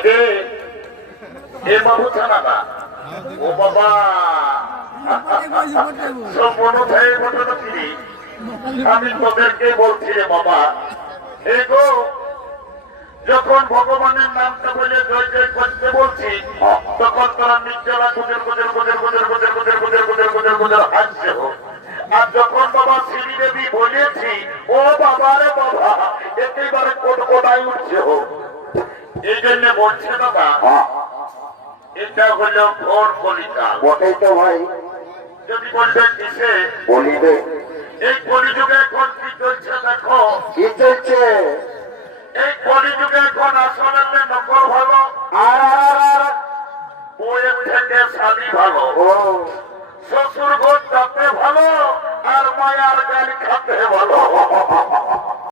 রে এ বাবু থানা না ও বাবা সব মনোধায় ঘটনা ফিরি আমি তোদেরকে বলছি রে বাবা এই গো যখন ভগবানের নামটা বলে জয় জয় করতে বলছি তখন তোরা নির্জলা গুজর গুজর গুজর গুজর গুজর গুজর গুজর গুজর গুজর গুজর হাসছে হোক আর যখন বাবা শ্রী দেবী বলেছি ও বাবা রে বাবা একেবারে কোটকোটায় উঠছে হোক এই জন্য বলছে বাবা এটা হলো ঘোর কলিকাল বটেই তো ভাই যদি বলবে কিসে বলিবে এই কলিযুগে এখন কি চলছে দেখো কি চলছে এই কলিযুগে এখন আসলে নকল ভালো আর বইয়ের থেকে শালি ভালো ও শ্বশুর ঘর যাতে ভালো আর মায়ার গাড়ি খাতে ভালো